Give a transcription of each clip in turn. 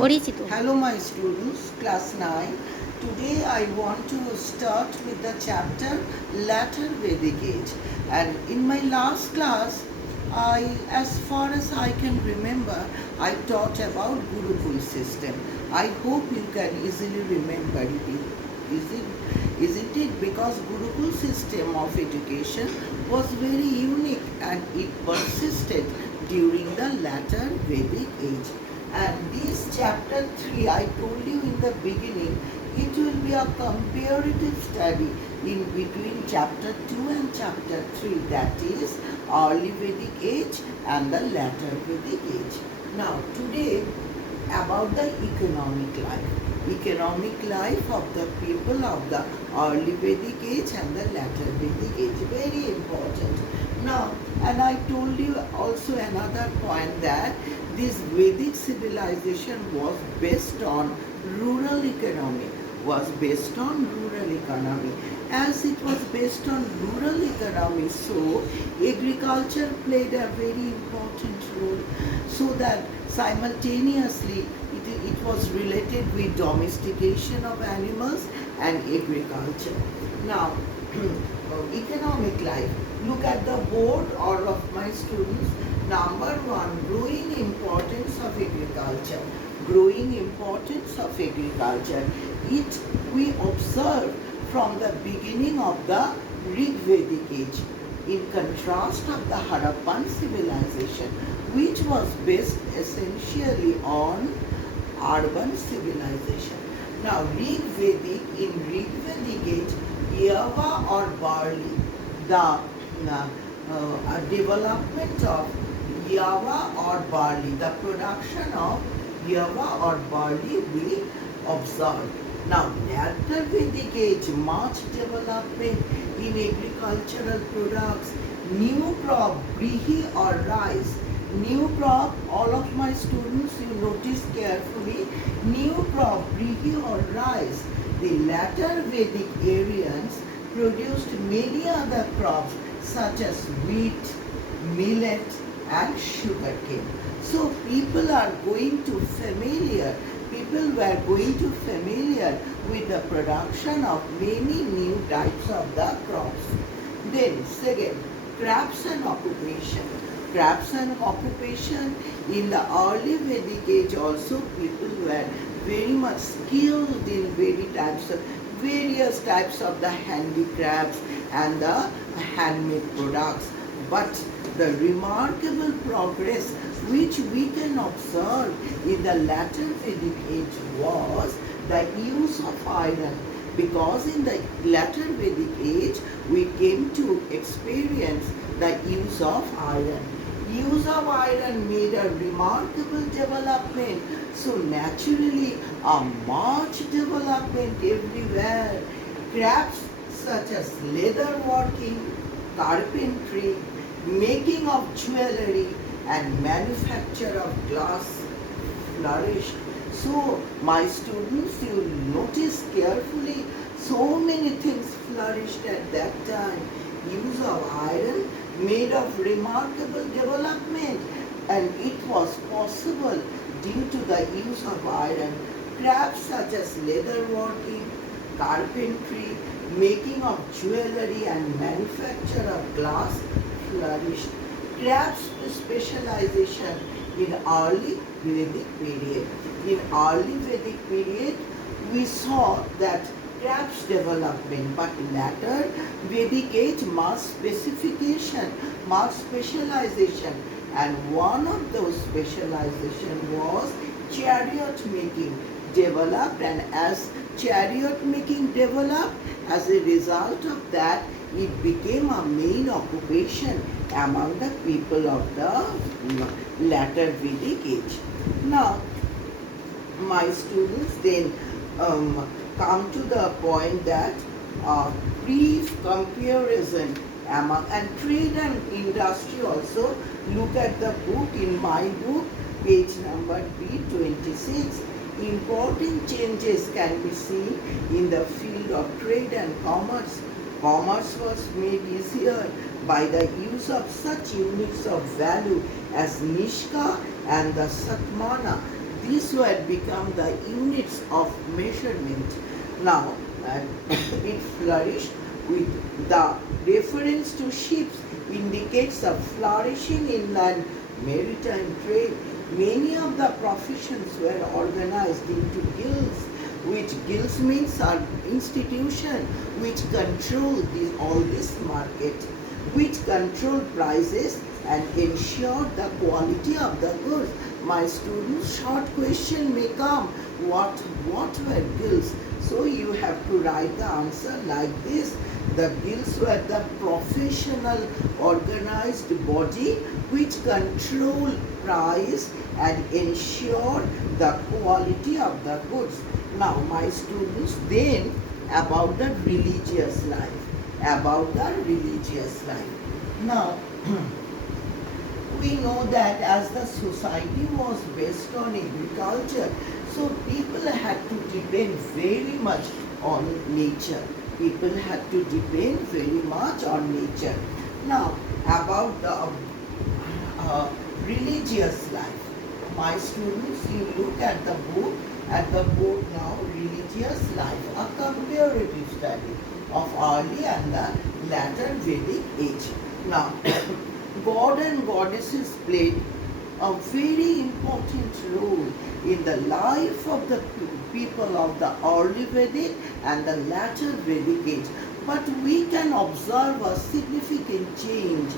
পড়িয়েছি তো। Hello, my students, class 9. Today I want to start with the chapter Latter Vedic Age. And in my last class, as far as I can remember, I taught about Gurukul system. I hope you can easily remember it. Isn't it? Because Gurukul system of education was very unique and it persisted during the latter Vedic age. And this chapter 3, I told you in the beginning, it will be a comparative study in between chapter 2 and chapter 3, that is early Vedic age and the latter Vedic age. Now today about the economic life of the people of the early Vedic age and the latter Vedic age, very important. Now, and I told you also another point that this Vedic civilization was based on rural economy, As it was based on rural economy, so agriculture played a very important role, so that simultaneously it was related with domestication of animals and agriculture. Now, economic life. Look at the board, all of my students. Number 1, growing importance of agriculture. It we observe from the beginning of the Rig Vedic age, in contrast of the Harappan civilization, which was based essentially on urban civilization. Now, in Rig Vedic age, Yava or barley, the development of Yava or barley, the production of Yava or barley we observed. Now, later Vedic age, much development in agricultural products, new crop, brihi or rice. New crop, all of my students, you notice carefully, new crop, brihi or rice. The latter Vedic Aryans produced many other crops such as wheat, millet and sugarcane. So people were going to familiar with the production of many new types of the crops. Then second, crafts and occupation. In the early Vedic age also, people were very much skilled in various types of the handicrafts and the handmade products. But the remarkable progress which we can observe in the latter Vedic age was the use of iron, because in the latter Vedic age we came to experience the use of iron. Use of iron made a remarkable development. So naturally, a much development everywhere. Crafts such as leather working, carpentry, making of jewelry and manufacture of glass flourished. So my students, you notice carefully, so many things flourished at that time. Use of iron made of remarkable development, and it was possible due to the use of iron. Crafts such as leather working, carpentry, making of jewelry and manufacture of glass flourished. Crafts specialization in early Vedic period. In early Vedic period, we saw that crafts development, but later Vedic age mass specialization, and one of those specialization was chariot making developed, and as chariot making developed, as a result of that, it became a main occupation among the people of the latter Vedic age. Now, my students, then come to the point that brief comparison among, and trade and industry also. Look at the book, in my book, page number B26. Important changes can be seen in the field of trade and commerce. Commerce was made easier by the use of such units of value as Nishka and the Satmana. these were become the units of measurement. Now, it flourished with the reference to ships indicates a flourishing inland maritime trade. Many of the professions were organized into guilds, which guilds means are institution which control all this market, which control prices and ensure the quality of the goods. My students, short question may come, what were guilds? So you have to write the answer like this. The guilds were the professional organized body which control price and ensure the quality of the goods. Now my students, then about the religious life. About the religious life. Now we know that as the society was based on agriculture, so people had to depend very much on nature. People had to depend very much on nature. Now, about the religious life. My students, you look at the book now, religious life, a comparative study of early and the latter Vedic age. Now, God and goddesses played a very important role in the life of the people of the early Vedic and the latter Vedic age. But we can observe a significant change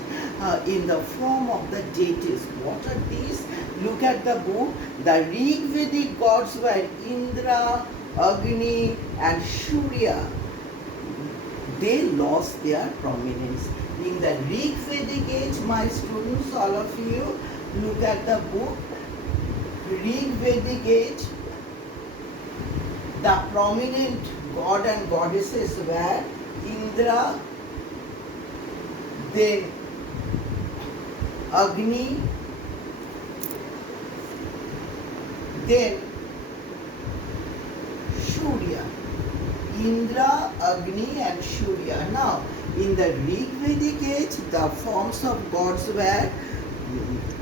in the form of the deities. What are these? Look at the book. The Rig Vedic gods were Indra, Agni and Surya. They lost their prominence. In the Rig Vedic age, my students, all of you, look at the book. Rig Vedic age, the prominent god and goddesses were Indra, then Agni, then Surya. Indra, Agni and Surya. Now, in the Rig Vedic age, the forms of gods were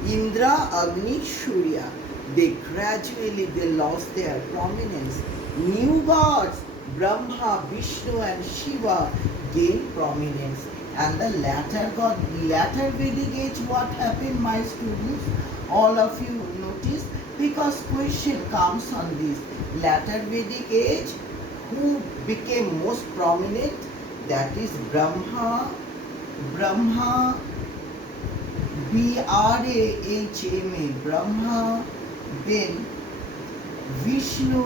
Indra, Agni, Surya. They lost their prominence. New gods, Brahma, Vishnu and Shiva gained prominence. And the latter Vedic age, what happened, my students? All of you notice, because question comes on this. Latter Vedic age, who became most prominent? That is Brahma, Brahma, Brahma, then Vishnu,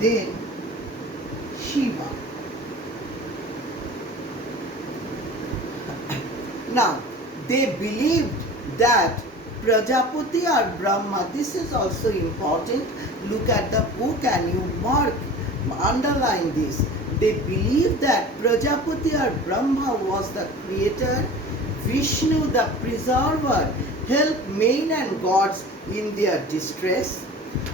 then Shiva. Now, they believed that Prajapati or Brahma, this is also important. Look at the book and you underline this. They believed that Prajapati or Brahma was the creator, Vishnu the preserver, helped men and gods in their distress.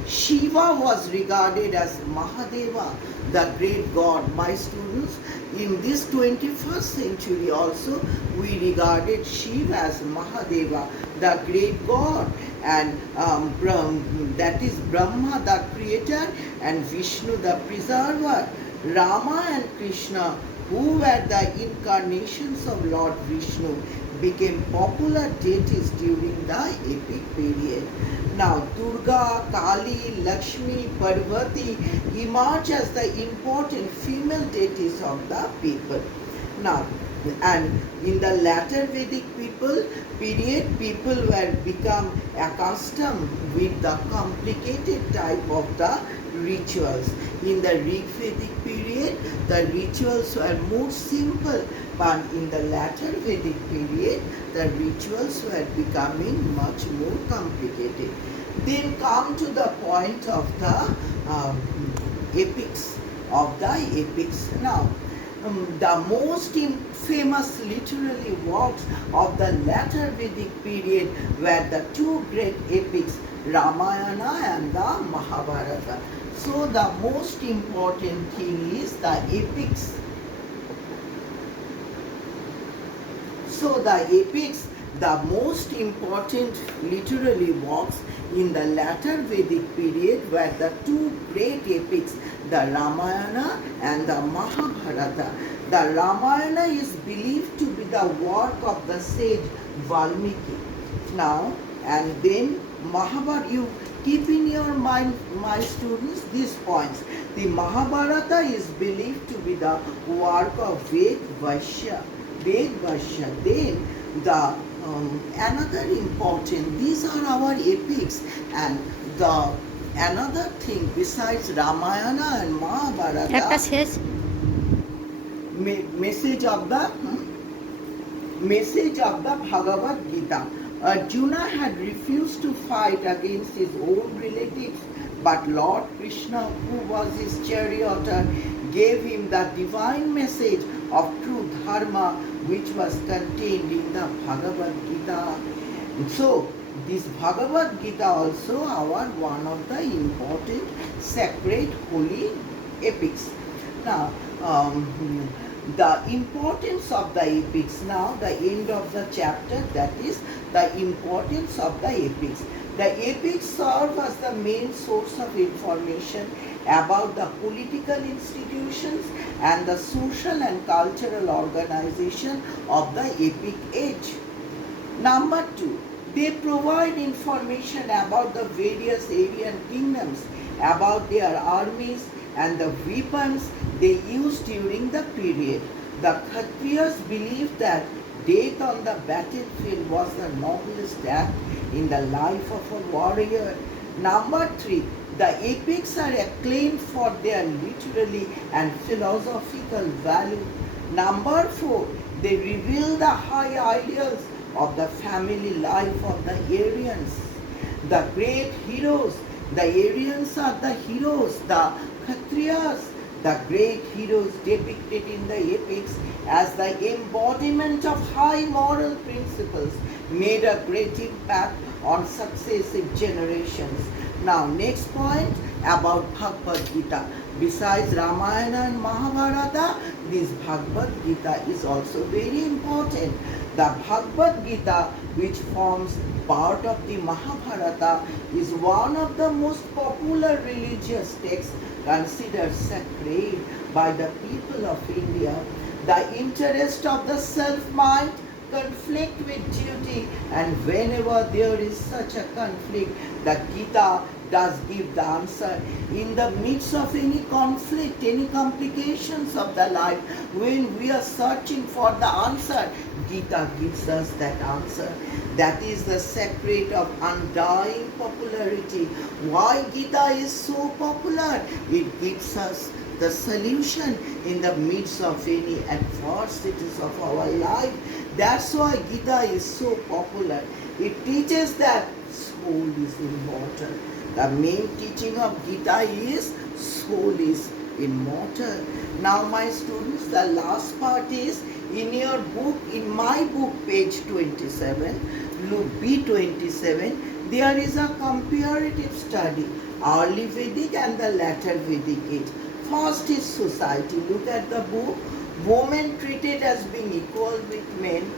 Shiva was regarded as Mahadeva, the great god. My students, in this 21st century also, we regarded Shiva as Mahadeva, the great god, and that is Brahma, the creator, and Vishnu, the preserver. Rama and Krishna, who were the incarnations of Lord Vishnu, became popular deities during the epic period. Now, Durga, Kali, Lakshmi, Parvati emerge as the important female deities of the people. Now, and in the latter Vedic period, people were become accustomed with the complicated type of the rituals. In the Rig Vedic period, the rituals were more simple, but in the latter Vedic period, the rituals were becoming much more complicated. Then come to the point of the epics, Now, the most famous literary works of the latter Vedic period were the two great epics, Ramayana and the Mahabharata. So the most important thing is the epics. So the epics, The most important literary works in the latter Vedic period were the two great epics, the Ramayana and the Mahabharata. The Ramayana is believed to be the work of the sage Valmiki. Now, and then Mahabharata, you keep in your mind, my students, these points. The Mahabharata is believed to be the work of Ved Vaishya. Then the another important, these are our epics, and the another thing besides Ramayana and একটা Mahabharata, শেষ message of the message of the Bhagavad Gita. Arjuna had refused to fight against his own relatives, but Lord Krishna, who was his charioteer, gave him the divine message of true dharma which was contained in the Bhagavad Gita. So, this Bhagavad Gita also our one of the important sacred holy epics. Now, the importance of the epics. Now, the end of the chapter, that is the importance of the epics. The epics serve as the main source of information about the political institutions and the social and cultural organization of the epic age. Number 2, they provide information about the various Aryan kingdoms, about their armies and the weapons they used during the period. The Kshatriyas believed that death on the battlefield was the noblest act in the life of a warrior. Number 3, the epics are acclaimed for their literary and philosophical value. Number 4, they reveal the high ideals of the family life of the Aryans. The great heroes, the Aryans are the heroes, the Kshatriyas, the great heroes depicted in the epics as the embodiment of high moral principles made a great impact on successive generations. Now, next point about Bhagavad Gita. Besides Ramayana and Mahabharata, this Bhagavad Gita is also very important. The Bhagavad Gita, which forms part of the Mahabharata, is one of the most popular religious texts considered sacred by the people of India. The interest of the self-mind conflict with duty, and whenever there is such a conflict, the Gita does give the answer. In the midst of any conflict, any complications of the life, when we are searching for the answer, Gita gives us that answer. That is the secret of undying popularity. Why Gita is so popular? It gives us the solution in the midst of any adversities of our life. That's why Gita is so popular. It teaches that soul is immortal. The main teaching of Gita is soul is immortal. Now, my students, the last part is in your book, in my book, page 27, look B27, there is a comparative study, early Vedic and the latter Vedic age. First is society. Look at the book. Women treated as being equal with men.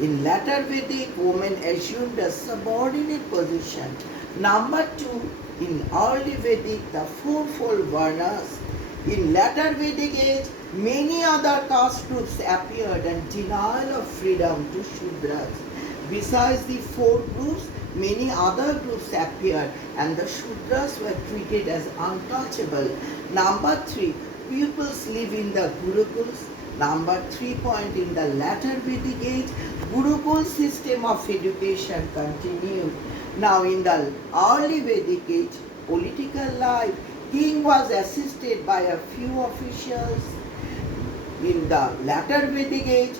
In latter Vedic, women assumed a subordinate position. Number 2, in early Vedic, the fourfold Varnas. In latter Vedic age, many other caste groups appeared and denial of freedom to Shudras. Besides the four groups, many other groups appeared and the Shudras were treated as untouchable. Number 3, pupils live in the Gurukuls. Number 3 point, in the latter Vedic age, Gurukul system of education continued. Now in the early Vedic age, political life, king was assisted by a few officials. In the latter Vedic age,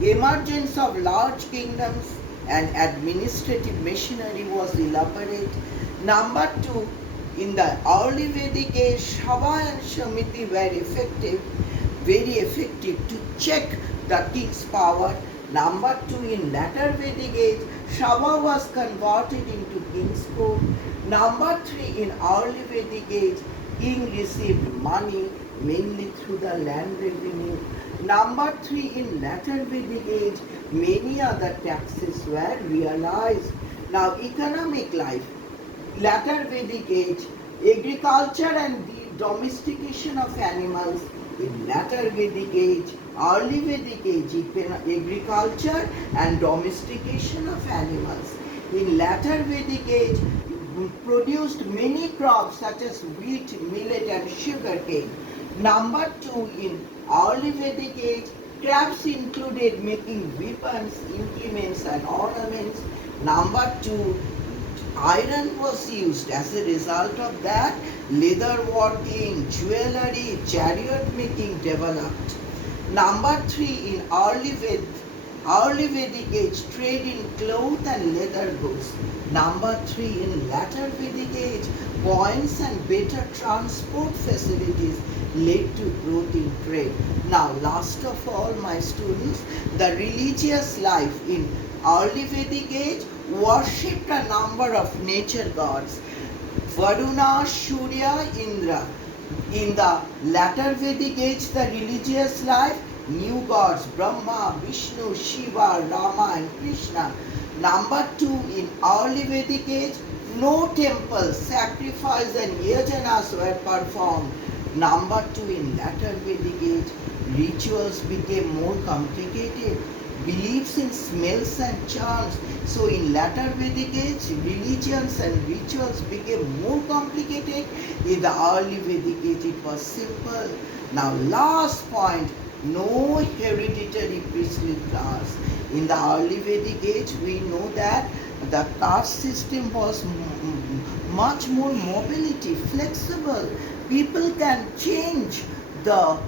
emergence of large kingdoms and administrative machinery was elaborate. Number 2, in the early Vedic age, Sabha and Samiti were very effective to check the king's power. Number 2, in latter Vedic age, Sabha was converted into king's court. Number 3, in early Vedic age, king received money mainly through the land revenue. Number 3, in later Vedic age, many other taxes were realized. Now, economic life, latter Vedic age, agriculture and the domestication of animals. In latter Vedic age, early Vedic age, agriculture and domestication of animals. In latter Vedic age, produced many crops such as wheat, millet and sugarcane. Number 2, in early Vedic age, crafts included making weapons, implements and ornaments. Number 2, iron was used. As a result of that, leather working, jewelry, chariot making developed. Number 3, in early Vedic age, trade in cloth and leather goods. Number 3, in latter Vedic age, coins and better transport facilities led to growth in trade. Now, last of all, my students, the religious life in early Vedic age worshipped a number of nature gods: Varuna, Surya, Indra. In the latter Vedic age, the religious life, new gods: Brahma, Vishnu, Shiva, Rama and Krishna. Number 2, in early Vedic age, no temples, sacrifice and yajanas were performed. Number 2, in latter Vedic age, rituals became more complicated. Beliefs in smells and charms. So in latter Vedic age, religions and rituals became more complicated. In the early Vedic age, it was simple. Now last point, no hereditary priestly class. In the early Vedic age, we know that the caste system was much more mobility, flexible. People can change the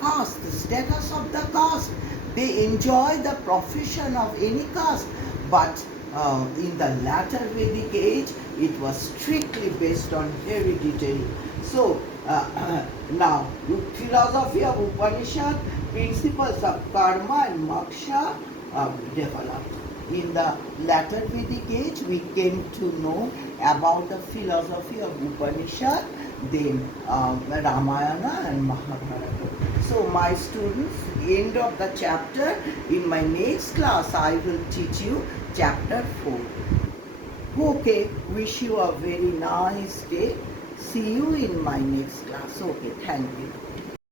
caste, the status of the caste. They enjoy the profession of any caste. But in the latter Vedic age, it was strictly based on hereditary. So now, philosophy of Upanishad, principles of karma and moksha developed. In the latter Vedic age, we came to know about the philosophy of Upanishad, then Ramayana and Mahabharata. So my students, end of the chapter. In my next class, I will teach you chapter 4. Okay, wish you a very nice day. See you in my next class. Okay, thank you.